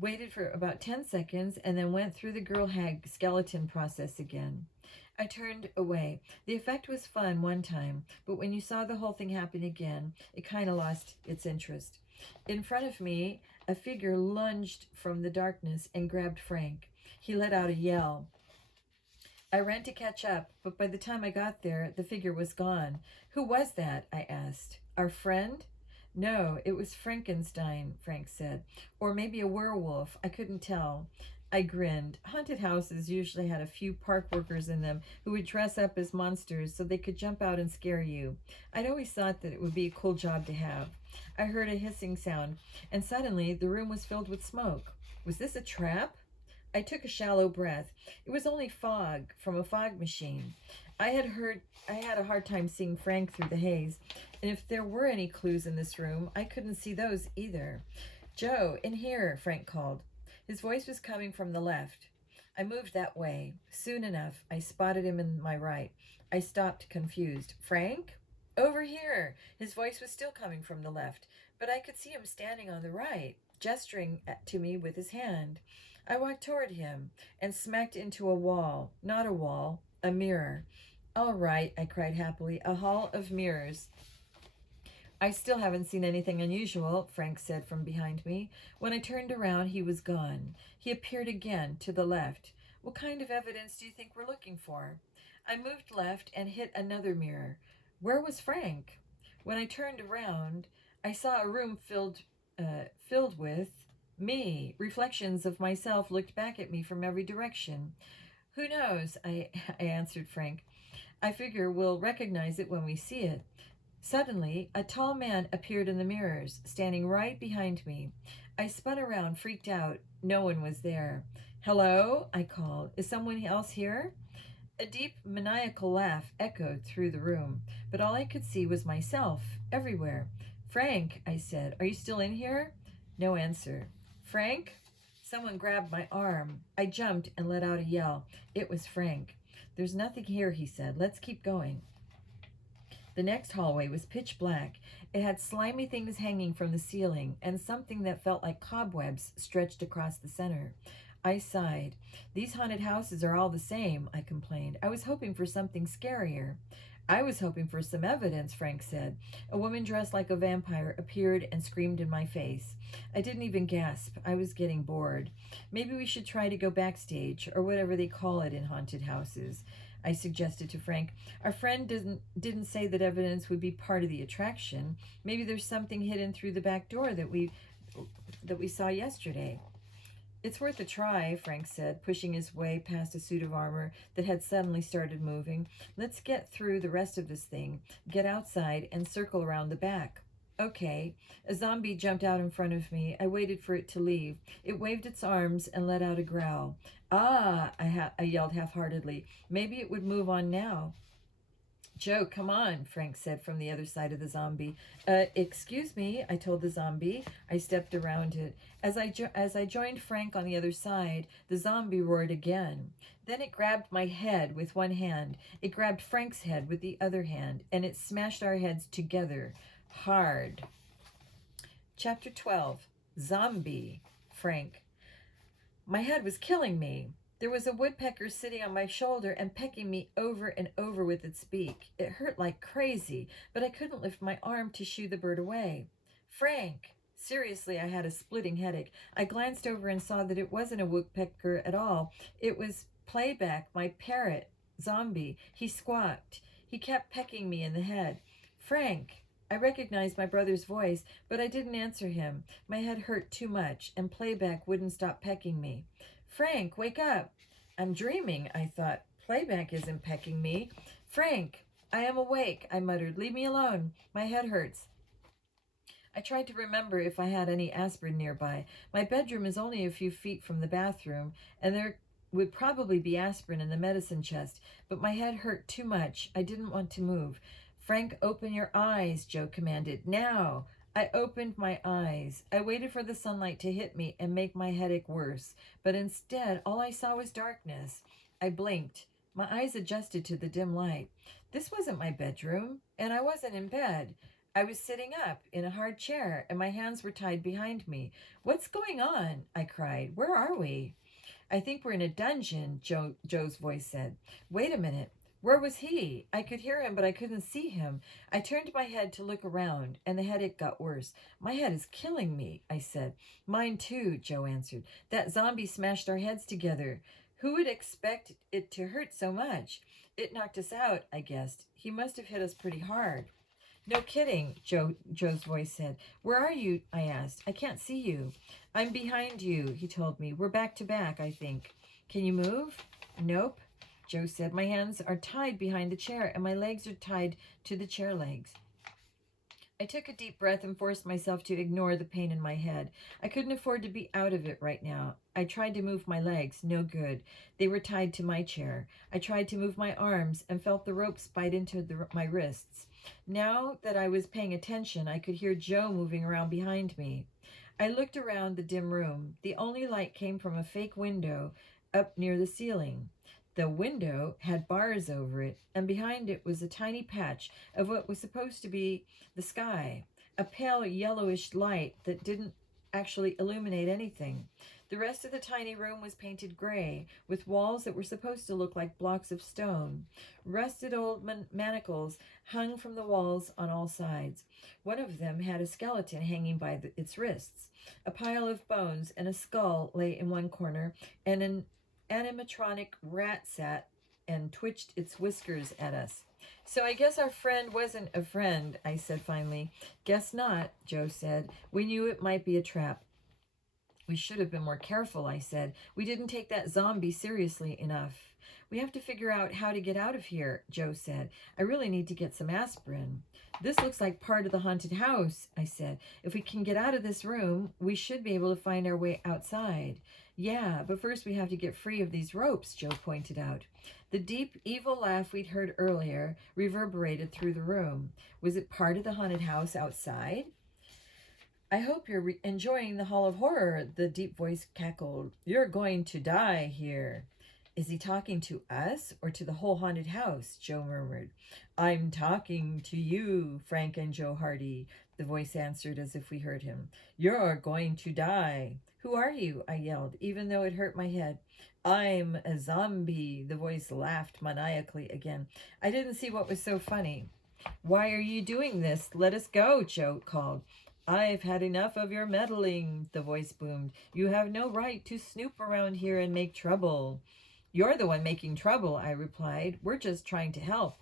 waited for about 10 seconds, and then went through the girl hag skeleton process again. I turned away. The effect was fun one time, but when you saw the whole thing happen again, it kind of lost its interest. In front of me, a figure lunged from the darkness and grabbed Frank. He let out a yell. I ran to catch up, but by the time I got there, the figure was gone. Who was that? I asked. Our friend? No, it was Frankenstein, Frank said. Or maybe a werewolf. I couldn't tell. I grinned. Haunted houses usually had a few park workers in them who would dress up as monsters so they could jump out and scare you. I'd always thought that it would be a cool job to have. I heard a hissing sound, and suddenly the room was filled with smoke. Was this a trap? I took a shallow breath. It was only fog from a fog machine. I had a hard time seeing Frank through the haze, and if there were any clues in this room, I couldn't see those either. Joe, in here, Frank called. His voice was coming from the left. I moved that way. Soon enough, I spotted him in my right. I stopped, confused. Frank? Over here! His voice was still coming from the left, but I could see him standing on the right, gesturing to me with his hand. I walked toward him and smacked into a wall. Not a wall, a mirror. All right, I cried happily. A hall of mirrors. I still haven't seen anything unusual, Frank said from behind me. When I turned around, he was gone. He appeared again, to the left. What kind of evidence do you think we're looking for? I moved left and hit another mirror. Where was Frank? When I turned around, I saw a room filled with me. Reflections of myself looked back at me from every direction. Who knows? I answered Frank. I figure we'll recognize it when we see it. Suddenly, a tall man appeared in the mirrors, standing right behind me. I spun around, freaked out. No one was there. Hello? I called. Is someone else here? A deep, maniacal laugh echoed through the room, but all I could see was myself, everywhere. Frank, I said, are you still in here? No answer. Frank? Someone grabbed my arm. I jumped and let out a yell. It was Frank. There's nothing here, he said. Let's keep going. The next hallway was pitch black. It had slimy things hanging from the ceiling and something that felt like cobwebs stretched across the center. I sighed. These haunted houses are all the same, I complained. I was hoping for something scarier. I was hoping for some evidence, Frank said. A woman dressed like a vampire appeared and screamed in my face. I didn't even gasp. I was getting bored. Maybe we should try to go backstage, or whatever they call it in haunted houses, I suggested to Frank. Our friend didn't say that evidence would be part of the attraction. Maybe there's something hidden through the back door that we saw yesterday. It's worth a try, Frank said, pushing his way past a suit of armor that had suddenly started moving. Let's get through the rest of this thing, get outside, and circle around the back. Okay. A zombie jumped out in front of me. I waited for it to leave. It waved its arms and let out a growl. Ah, I yelled half-heartedly. Maybe it would move on now. Joe, come on, Frank said from the other side of the zombie. Excuse me, I told the zombie. I stepped around it. As I joined Frank on the other side, the zombie roared again. Then it grabbed my head with one hand. It grabbed Frank's head with the other hand, and it smashed our heads together. Hard. Chapter 12. Zombie. Frank. My head was killing me. There was a woodpecker sitting on my shoulder and pecking me over and over with its beak. It hurt like crazy, but I couldn't lift my arm to shoo the bird away. Frank! Seriously, I had a splitting headache. I glanced over and saw that it wasn't a woodpecker at all. It was Playback, my parrot, zombie. He squawked. He kept pecking me in the head. Frank! I recognized my brother's voice, but I didn't answer him. My head hurt too much, and Playback wouldn't stop pecking me. Frank, wake up. I'm dreaming, I thought. Playback isn't pecking me. Frank, I am awake, I muttered. Leave me alone. My head hurts. I tried to remember if I had any aspirin nearby. My bedroom is only a few feet from the bathroom, and there would probably be aspirin in the medicine chest, but my head hurt too much. I didn't want to move. Frank, open your eyes, Joe commanded. Now! I opened my eyes. I waited for the sunlight to hit me and make my headache worse, but instead all I saw was darkness. I blinked. My eyes adjusted to the dim light. This wasn't my bedroom, and I wasn't in bed. I was sitting up in a hard chair, and my hands were tied behind me. What's going on? I cried. Where are we? I think we're in a dungeon, Joe's voice said. Wait a minute. Where was he? I could hear him, but I couldn't see him. I turned my head to look around, and the headache got worse. My head is killing me, I said. Mine too, Joe answered. That zombie smashed our heads together. Who would expect it to hurt so much? It knocked us out, I guessed. He must have hit us pretty hard. No kidding, Joe's voice said. Where are you? I asked. I can't see you. I'm behind you, he told me. We're back to back, I think. Can you move? Nope. Joe said, my hands are tied behind the chair and my legs are tied to the chair legs. I took a deep breath and forced myself to ignore the pain in my head. I couldn't afford to be out of it right now. I tried to move my legs. No good. They were tied to my chair. I tried to move my arms and felt the ropes bite into my wrists. Now that I was paying attention, I could hear Joe moving around behind me. I looked around the dim room. The only light came from a fake window up near the ceiling. The window had bars over it, and behind it was a tiny patch of what was supposed to be the sky, a pale yellowish light that didn't actually illuminate anything. The rest of the tiny room was painted gray, with walls that were supposed to look like blocks of stone. Rusted old manacles hung from the walls on all sides. One of them had a skeleton hanging by its wrists. A pile of bones and a skull lay in one corner, and an animatronic rat sat and twitched its whiskers at us. So I guess our friend wasn't a friend, I said finally. Guess not, Joe said. We knew it might be a trap. We should have been more careful, I said. We didn't take that zombie seriously enough. We have to figure out how to get out of here, Joe said. I really need to get some aspirin. This looks like part of the haunted house, I said. If we can get out of this room, we should be able to find our way outside. Yeah, but first we have to get free of these ropes, Joe pointed out. The deep, evil laugh we'd heard earlier reverberated through the room. Was it part of the haunted house outside? I hope you're enjoying the Hall of Horror, the deep voice cackled. You're going to die here. Is he talking to us or to the whole haunted house? Joe murmured. I'm talking to you, Frank and Joe Hardy, the voice answered as if we heard him. You're going to die. Who are you? I yelled, even though it hurt my head. I'm a zombie, the voice laughed maniacally again. I didn't see what was so funny. Why are you doing this? Let us go, Joe called. I've had enough of your meddling, the voice boomed. You have no right to snoop around here and make trouble. You're the one making trouble, I replied. We're just trying to help.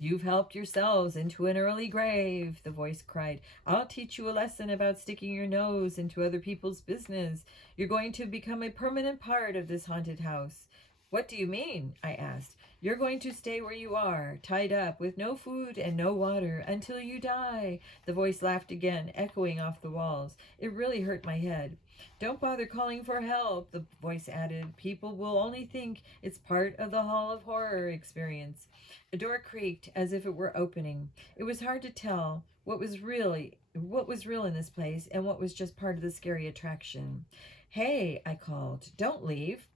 You've helped yourselves into an early grave, the voice cried. I'll teach you a lesson about sticking your nose into other people's business. You're going to become a permanent part of this haunted house. What do you mean? I asked. You're going to stay where you are, tied up, with no food and no water, until you die. The voice laughed again, echoing off the walls. It really hurt my head. Don't bother calling for help, the voice added. People will only think it's part of the Hall of Horror experience. A door creaked as if it were opening. It was hard to tell what was real in this place and what was just part of the scary attraction. Hey, I called. Don't leave.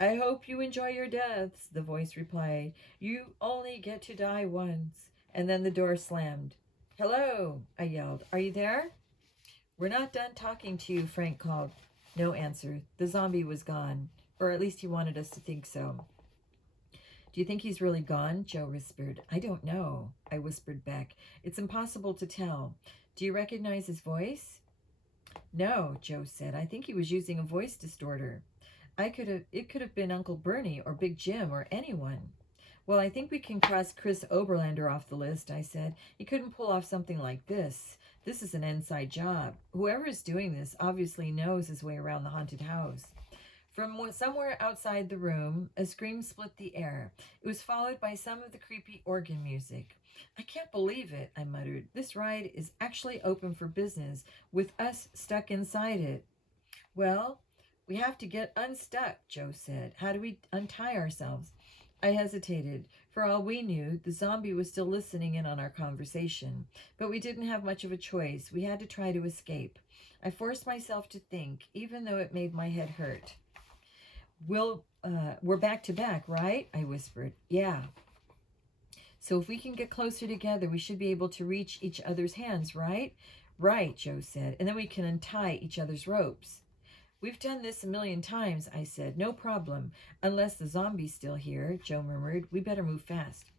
I hope you enjoy your deaths, the voice replied. You only get to die once. And then the door slammed. Hello, I yelled. Are you there? We're not done talking to you, Frank called. No answer. The zombie was gone. Or at least he wanted us to think so. Do you think he's really gone? Joe whispered. I don't know, I whispered back. It's impossible to tell. Do you recognize his voice? No, Joe said. I think he was using a voice distorter. It could have been Uncle Bernie or Big Jim or anyone. Well, I think we can cross Chris Oberlander off the list, I said. He couldn't pull off something like this. This is an inside job. Whoever is doing this obviously knows his way around the haunted house. From somewhere outside the room, a scream split the air. It was followed by some of the creepy organ music. I can't believe it, I muttered. This ride is actually open for business, with us stuck inside it. Well, we have to get unstuck, Joe said. How do we untie ourselves? I hesitated. For all we knew, the zombie was still listening in on our conversation. But we didn't have much of a choice. We had to try to escape. I forced myself to think, even though it made my head hurt. We're back to back, right? I whispered. Yeah. So if we can get closer together, we should be able to reach each other's hands, right? Right, Joe said. And then we can untie each other's ropes. We've done this 1,000,000 times, I said. No problem. Unless the zombie's still here, Joe murmured. We better move fast.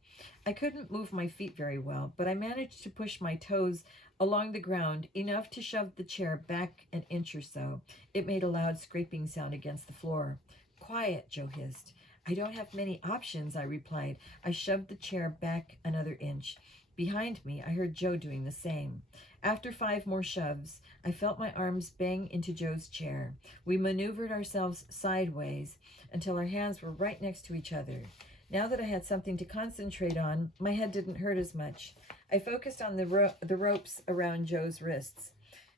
I couldn't move my feet very well, but I managed to push my toes along the ground enough to shove the chair back an inch or so. It made a loud scraping sound against the floor. Quiet, Joe hissed. I don't have many options, I replied. I shoved the chair back another inch. Behind me, I heard Joe doing the same. After 5 more shoves, I felt my arms bang into Joe's chair. We maneuvered ourselves sideways until our hands were right next to each other. Now that I had something to concentrate on, my head didn't hurt as much. I focused on the ropes around Joe's wrists.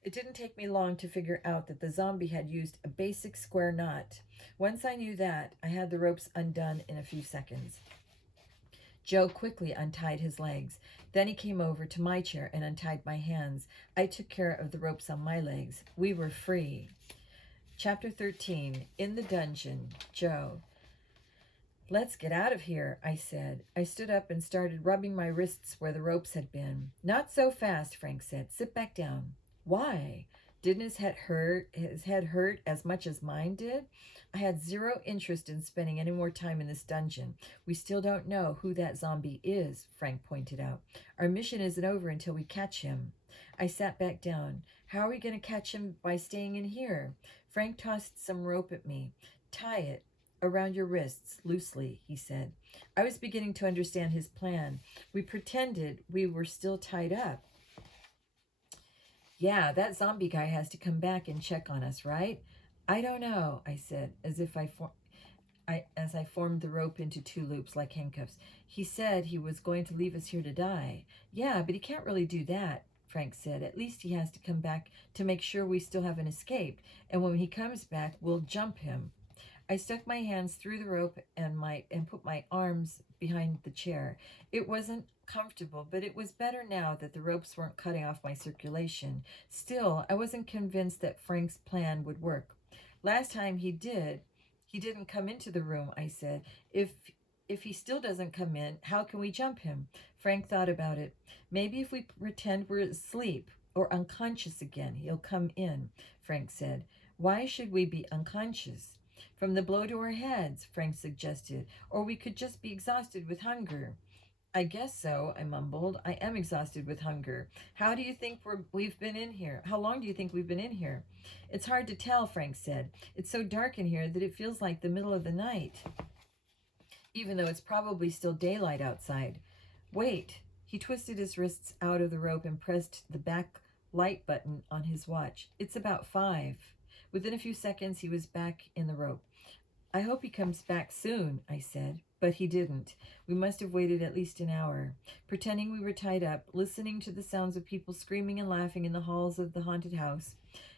It didn't take me long to figure out that the zombie had used a basic square knot. Once I knew that, I had the ropes undone in a few seconds. Joe quickly untied his legs. Then he came over to my chair and untied my hands. I took care of the ropes on my legs. We were free. Chapter 13. In the Dungeon. Joe. Let's get out of here, I said. I stood up and started rubbing my wrists where the ropes had been. Not so fast, Frank said. Sit back down. Why? Didn't his head hurt as much as mine did? I had zero interest in spending any more time in this dungeon. We still don't know who that zombie is, Frank pointed out. Our mission isn't over until we catch him. I sat back down. How are we going to catch him by staying in here? Frank tossed some rope at me. Tie it around your wrists, loosely, he said. I was beginning to understand his plan. We pretended we were still tied up. Yeah, that zombie guy has to come back and check on us, right? I don't know, I said, as I formed the rope into two loops like handcuffs. He said he was going to leave us here to die. Yeah, but he can't really do that, Frank said. At least he has to come back to make sure we still haven't escaped. And when he comes back, we'll jump him. I stuck my hands through the rope and put my arms behind the chair. It wasn't comfortable, but it was better now that the ropes weren't cutting off my circulation. Still, I wasn't convinced that Frank's plan would work. Last time he didn't come into the room, I said. If he still doesn't come in, how can we jump him? Frank thought about it. Maybe if we pretend we're asleep or unconscious again, he'll come in, Frank said. Why should we be unconscious? From the blow to our heads, Frank suggested, or we could just be exhausted with hunger. I guess so, I mumbled. I am exhausted with hunger. How do you think we've been in here? How long do you think we've been in here? It's hard to tell, Frank said. It's so dark in here that it feels like the middle of the night, even though it's probably still daylight outside. Wait. He twisted his wrists out of the rope and pressed the back light button on his watch. It's about 5. Within a few seconds, he was back in the rope. I hope he comes back soon, I said. But he didn't. We must have waited at least an hour, pretending we were tied up, listening to the sounds of people screaming and laughing in the halls of the haunted house.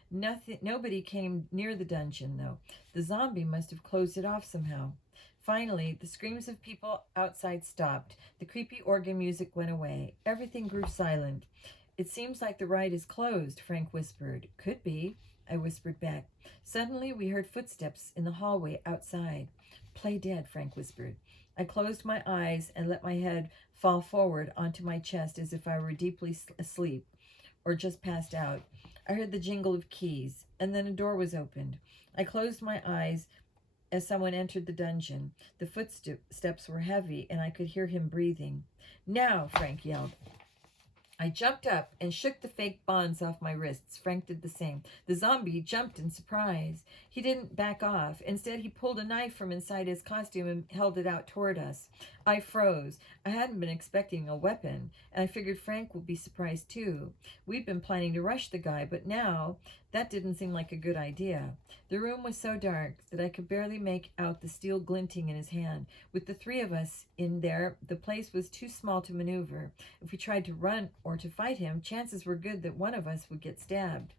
Nobody came near the dungeon, though. The zombie must have closed it off somehow. Finally, the screams of people outside stopped. The creepy organ music went away. Everything grew silent. It seems like the ride is closed, Frank whispered. Could be, I whispered back. Suddenly, we heard footsteps in the hallway outside. Play dead, Frank whispered. I closed my eyes and let my head fall forward onto my chest as if I were deeply asleep or just passed out. I heard the jingle of keys, and then a door was opened. I closed my eyes as someone entered the dungeon. The footsteps were heavy, and I could hear him breathing. Now, Frank yelled. I jumped up and shook the fake bonds off my wrists. Frank did the same. The zombie jumped in surprise. He didn't back off. Instead, he pulled a knife from inside his costume and held it out toward us. I froze. I hadn't been expecting a weapon, and I figured Frank would be surprised too. We'd been planning to rush the guy, but now that didn't seem like a good idea. The room was so dark that I could barely make out the steel glinting in his hand. With the 3 of us in there, the place was too small to maneuver. If we tried to run or to fight him, chances were good that one of us would get stabbed.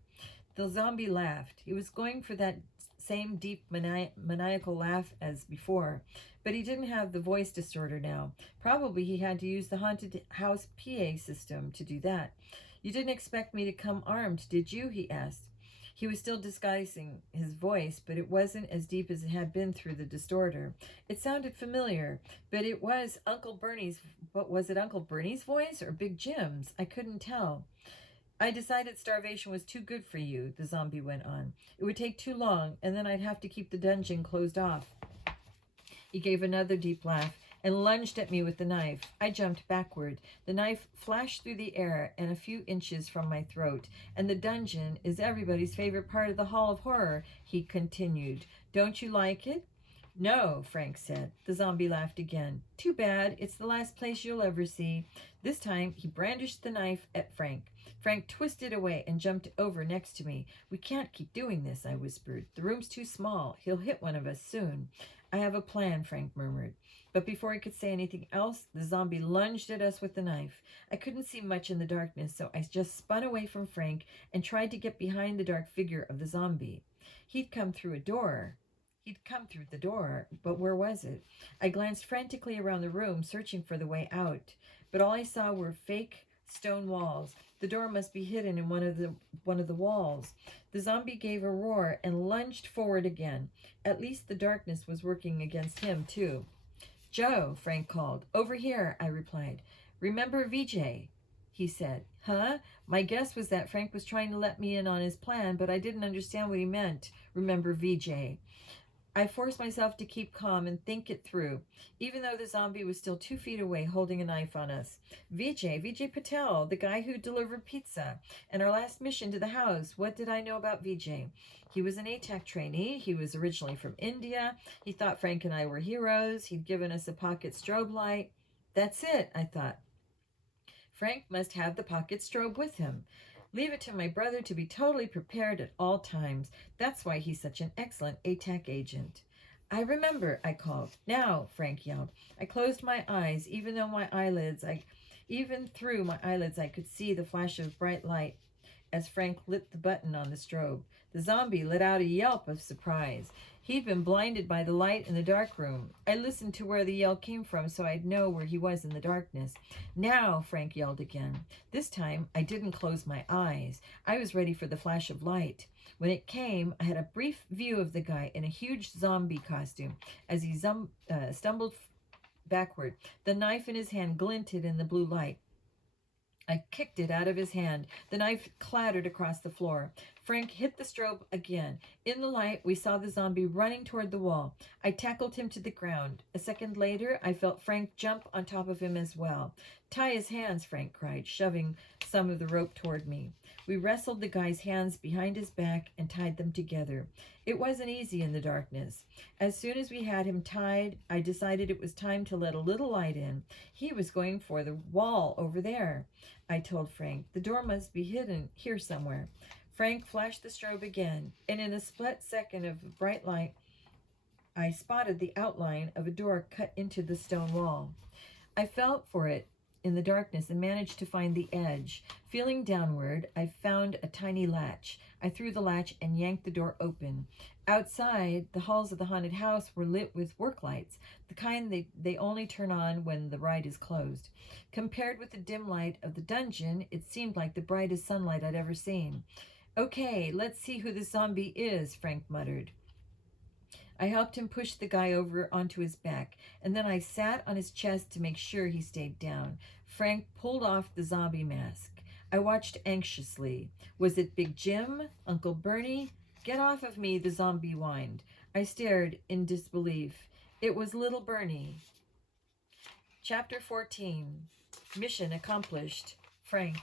The zombie laughed. He was going for that same deep maniacal laugh as before, but he didn't have the voice distorter now. Probably he had to use the haunted house PA system to do that. You didn't expect me to come armed, did you? He asked. He was still disguising his voice, but it wasn't as deep as it had been through the distorter. It sounded familiar, but was it Uncle Bernie's voice or Big Jim's? I couldn't tell. I decided starvation was too good for you, the zombie went on. It would take too long, and then I'd have to keep the dungeon closed off. He gave another deep laugh and lunged at me with the knife. I jumped backward. The knife flashed through the air and a few inches from my throat. And the dungeon is everybody's favorite part of the Hall of Horror, he continued. Don't you like it? No, Frank said. The zombie laughed again. Too bad. It's the last place you'll ever see. This time, he brandished the knife at Frank. Frank twisted away and jumped over next to me. We can't keep doing this, I whispered. The room's too small. He'll hit one of us soon. I have a plan, Frank murmured. But before I could say anything else, the zombie lunged at us with the knife. I couldn't see much in the darkness, so I just spun away from Frank and tried to get behind the dark figure of the zombie. He'd come through a door. He'd come through the door, but where was it? I glanced frantically around the room, searching for the way out, but all I saw were fake stone walls. The door must be hidden in one of the walls. The zombie gave a roar and lunged forward again. At least the darkness was working against him, too. Joe, Frank called. Over here, I replied. Remember VJ? He said. Huh? My guess was that Frank was trying to let me in on his plan, but I didn't understand what he meant. Remember VJ. I forced myself to keep calm and think it through, even though the zombie was still 2 feet away holding a knife on us. Vijay Patel, the guy who delivered pizza, and our last mission to the house. What did I know about Vijay? He was an ATAC trainee. He was originally from India. He thought Frank and I were heroes. He'd given us a pocket strobe light. That's it, I thought. Frank must have the pocket strobe with him. Leave it to my brother to be totally prepared at all times. That's why he's such an excellent ATAC agent. I remember, I called. Now, Frank yelled. I closed my eyes, even through my eyelids I could see the flash of bright light as Frank lit the button on the strobe. The zombie let out a yelp of surprise. He'd been blinded by the light in the dark room. I listened to where the yell came from so I'd know where he was in the darkness. Now, Frank yelled again. This time, I didn't close my eyes. I was ready for the flash of light. When it came, I had a brief view of the guy in a huge zombie costume as he stumbled backward. The knife in his hand glinted in the blue light. I kicked it out of his hand. The knife clattered across the floor. Frank hit the strobe again. In the light, we saw the zombie running toward the wall. I tackled him to the ground. A second later, I felt Frank jump on top of him as well. Tie his hands, Frank cried, shoving some of the rope toward me. We wrestled the guy's hands behind his back and tied them together. It wasn't easy in the darkness. As soon as we had him tied, I decided it was time to let a little light in. He was going for the wall over there. I told Frank. The door must be hidden here somewhere. Frank flashed the strobe again, and in a split second of bright light, I spotted the outline of a door cut into the stone wall. I felt for it in the darkness and managed to find the edge. Feeling downward, I found a tiny latch. I threw the latch and yanked the door open. Outside, the halls of the haunted house were lit with work lights, the kind they only turn on when the ride is closed. Compared with the dim light of the dungeon, it seemed like the brightest sunlight I'd ever seen. Okay, let's see who the zombie is, Frank muttered. I helped him push the guy over onto his back, and then I sat on his chest to make sure he stayed down. Frank pulled off the zombie mask. I watched anxiously. Was it Big Jim? Uncle Bernie? Get off of me, the zombie whined. I stared in disbelief. It was little Bernie. Chapter 14. Mission accomplished. Frank.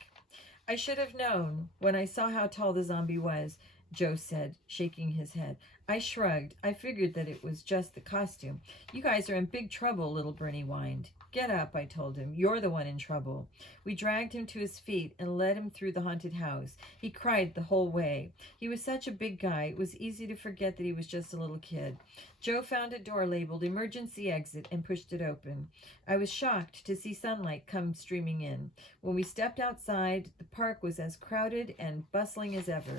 I should have known when I saw how tall the zombie was, Joe said, shaking his head. I shrugged. I figured that it was just the costume. You guys are in big trouble, little Bernie whined. Get up, I told him. You're the one in trouble. We dragged him to his feet and led him through the haunted house. He cried the whole way. He was such a big guy, it was easy to forget that he was just a little kid. Joe found a door labeled Emergency Exit and pushed it open. I was shocked to see sunlight come streaming in. When we stepped outside, the park was as crowded and bustling as ever.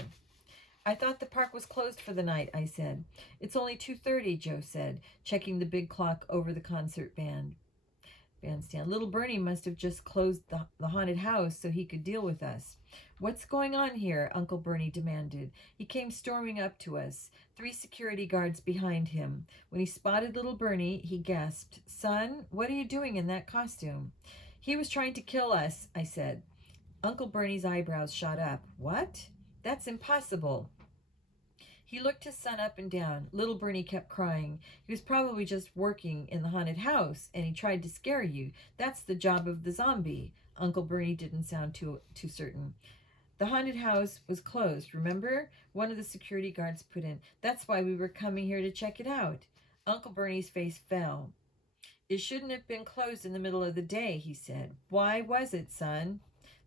I thought the park was closed for the night, I said. It's only 2:30, Joe said, checking the big clock over the concert bandstand. Little Bernie must have just closed the haunted house so he could deal with us. What's going on here? Uncle Bernie demanded. He came storming up to us, 3 security guards behind him. When he spotted little Bernie, he gasped, Son, what are you doing in that costume? He was trying to kill us, I said. Uncle Bernie's eyebrows shot up. What? That's impossible. He looked his son up and down. Little Bernie kept crying. He was probably just working in the haunted house, and he tried to scare you. That's the job of the zombie. Uncle Bernie didn't sound too certain. The haunted house was closed, remember? One of the security guards put in. That's why we were coming here to check it out. Uncle Bernie's face fell. It shouldn't have been closed in the middle of the day, he said. Why was it, son?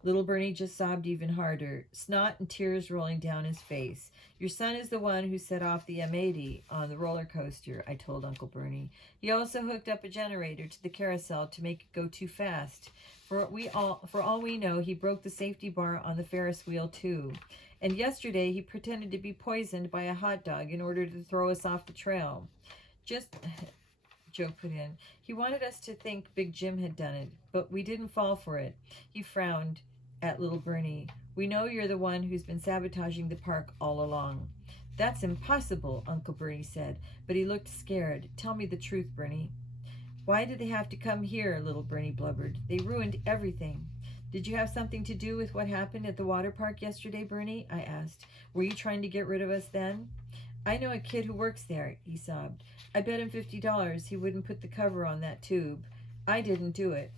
Little Bernie just sobbed even harder, snot and tears rolling down his face. Your son is the one who set off the M80 on the roller coaster, I told Uncle Bernie. He also hooked up a generator to the carousel to make it go too fast. For all we know, he broke the safety bar on the Ferris wheel too. And yesterday he pretended to be poisoned by a hot dog in order to throw us off the trail. Just Joe put in. He wanted us to think Big Jim had done it, but we didn't fall for it. He frowned at little Bernie. We know you're the one who's been sabotaging the park all along. That's impossible, Uncle Bernie said, but he looked scared. Tell me the truth, Bernie. Why did they have to come here? Little Bernie blubbered. They ruined everything. Did you have something to do with what happened at the water park yesterday, Bernie? I asked. Were you trying to get rid of us then? I know a kid who works there, he sobbed. I bet him $50 he wouldn't put the cover on that tube. I didn't do it.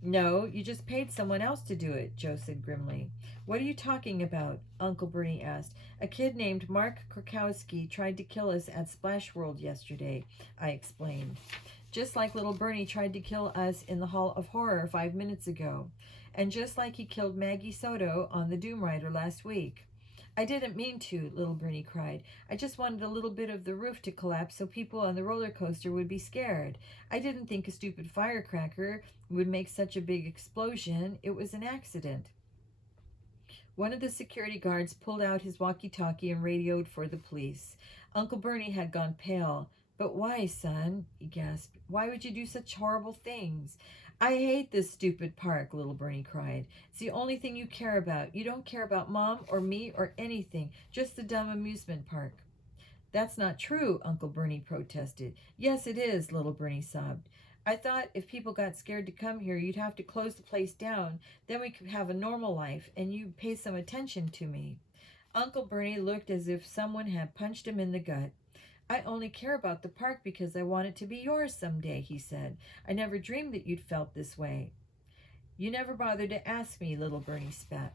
No, you just paid someone else to do it, Joe said grimly. What are you talking about? Uncle Bernie asked. A kid named Mark Krakowski tried to kill us at Splash World yesterday, I explained. Just like little Bernie tried to kill us in the Hall of Horror 5 minutes ago. And just like he killed Maggie Soto on the Doom Rider last week. I didn't mean to, little Bernie cried. I just wanted a little bit of the roof to collapse so people on the roller coaster would be scared. I didn't think a stupid firecracker would make such a big explosion. It was an accident. One of the security guards pulled out his walkie-talkie and radioed for the police. Uncle Bernie had gone pale. But why, son? He gasped. Why would you do such horrible things? I hate this stupid park, little Bernie cried. It's the only thing you care about. You don't care about Mom or me or anything, just the dumb amusement park. That's not true, Uncle Bernie protested. Yes, it is, little Bernie sobbed. I thought if people got scared to come here, you'd have to close the place down. Then we could have a normal life, and you'd pay some attention to me. Uncle Bernie looked as if someone had punched him in the gut. I only care about the park because I want it to be yours someday, he said. I never dreamed that you'd felt this way. You never bothered to ask me, little Bernie spat.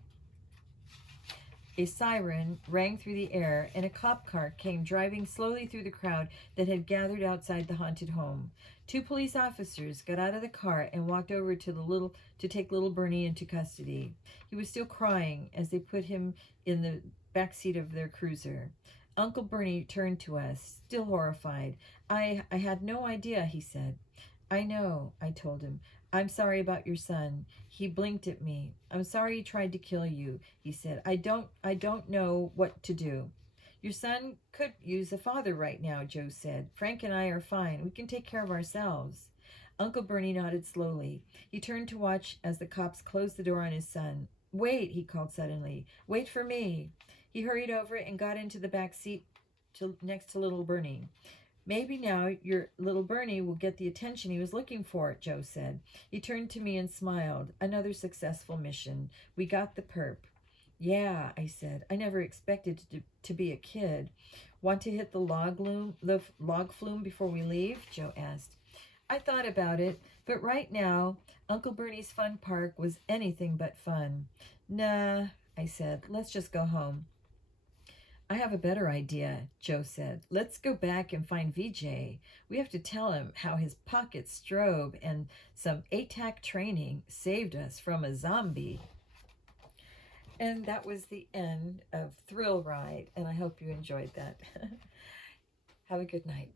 A siren rang through the air, and a cop car came driving slowly through the crowd that had gathered outside the haunted home. 2 police officers got out of the car and walked over to take little Bernie into custody. He was still crying as they put him in the back seat of their cruiser. Uncle Bernie turned to us, still horrified. I had no idea, he said. I know, I told him. I'm sorry about your son. He blinked at me. I'm sorry he tried to kill you, he said. I don't know what to do. Your son could use a father right now, Joe said. Frank and I are fine. We can take care of ourselves. Uncle Bernie nodded slowly. He turned to watch as the cops closed the door on his son. Wait, he called suddenly. Wait for me. He hurried over and got into the back seat next to little Bernie. Maybe now your little Bernie will get the attention he was looking for, Joe said. He turned to me and smiled. Another successful mission. We got the perp. Yeah, I said. I never expected to be a kid. Want to hit the log flume before we leave? Joe asked. I thought about it, but right now, Uncle Bernie's fun park was anything but fun. Nah, I said. Let's just go home. I have a better idea, Joe said. Let's go back and find VJ. We have to tell him how his pocket strobe and some ATAC training saved us from a zombie. And that was the end of Thrill Ride, and I hope you enjoyed that. Have a good night.